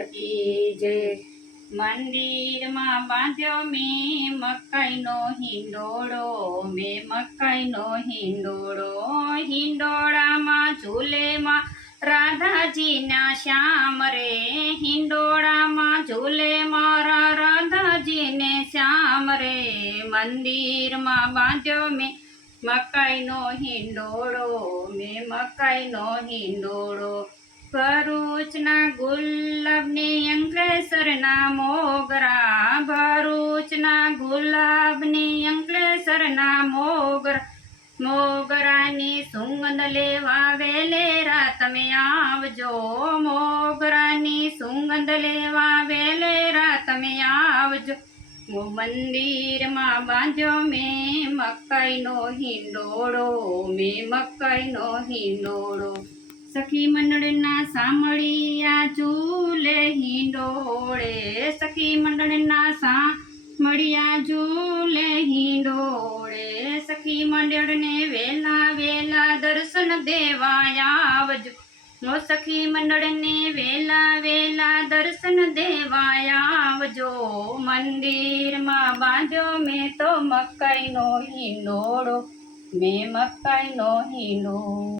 की जय। મંદિરમાં બાંધ્યો મેં મકાઈનો હિંડોળો, મેં મકાઈનો હિંડોળો. હિંડોળામાં ઝૂલેમાં રાધાજીના શ્યામ રે, હિંડોળામાં ઝૂલે મારા રાધાજીને શ્યામ રે. મંદિરમાં બાંધ્યો મેં મકાઈનો હિંડોળો, મેં મકાઈનો હિંડોળો. ભરૂચના ગુલાબને અંકલેશ્વરના મોગરા, ભરૂચના ગુલાબને અંકલેશ્વરના મોગરા. મોગરાની સુગંધ લેવા વેલેરા તમે આવજો, મોગરાની સુગંધ લેવા વેલેરા તમે આવજો. મંદિરમાં બાંધ્યો મેં મકાઈનો હિંડોળો, મેં મકાઈનો હિંડોળો. સખી મંડળના સામળિયા ઝૂલે હિંડોળે, સખી મંડળના સામળિયા ઝૂલે હિંડોળે. સખી મંડળને વેલા વેલા દર્શન દેવા આવજો, સખી મંડળને વેલા વેલા દર્શન દેવા આવજો. મંદિરમાં બાંધ્યો મેં તો મકાઈનો હિંડોળો, મેં મકાઈનો હિંડોળો.